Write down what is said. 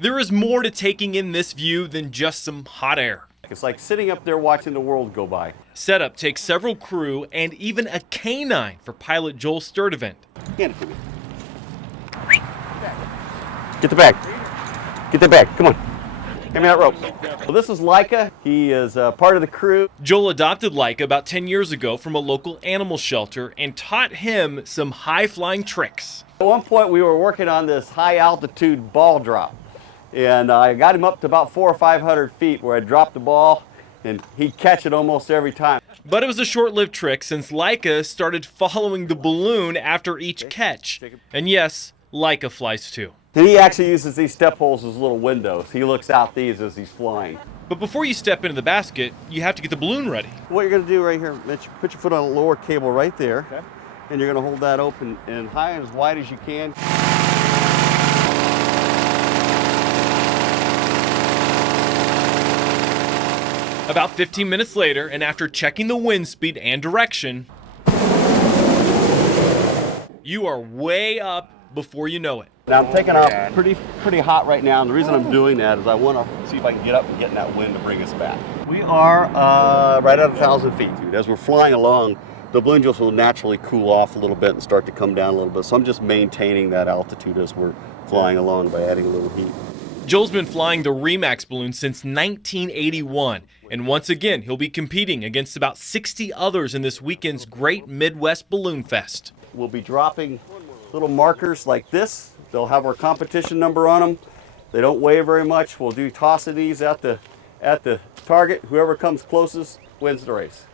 There is more to taking in this view than just some hot air. It's like sitting up there watching the world go by. Setup takes several crew and even a canine for pilot Joel Sturdivant. Hand it to me. Get the bag. Get that bag. Come on. Hand me that rope. Well, this is Leica. He is part of the crew. Joel adopted Leica about 10 years ago from a local animal shelter and taught him some high-flying tricks. At one point, we were working on this high-altitude ball drop. And I got him up to about 400 or 500 feet where I dropped the ball, and he'd catch it almost every time. But it was a short-lived trick since Leica started following the balloon after each catch. And yes, Leica flies too. And he actually uses these step holes as little windows. He looks out these as he's flying. But before you step into the basket, you have to get the balloon ready. What you're going to do right here, Mitch, put your foot on a lower cable right there. Okay. And you're going to hold that open and high and as wide as you can. About 15 minutes later, and after checking the wind speed and direction, you are way up before you know it. Now I'm taking off pretty hot right now, and the reason I'm doing that is I want to see if I can get up and get in that wind to bring us back. We are right at 1,000 feet. As we're flying along, the balloon just will naturally cool off a little bit and start to come down a little bit. So I'm just maintaining that altitude as we're flying along by adding a little heat. Joel's been flying the Remax balloon since 1981, and once again, he'll be competing against about 60 others in this weekend's Great Midwest Balloon Fest. We'll be dropping little markers like this. They'll have our competition number on them. They don't weigh very much. We'll do tossing these at the target. Whoever comes closest wins the race.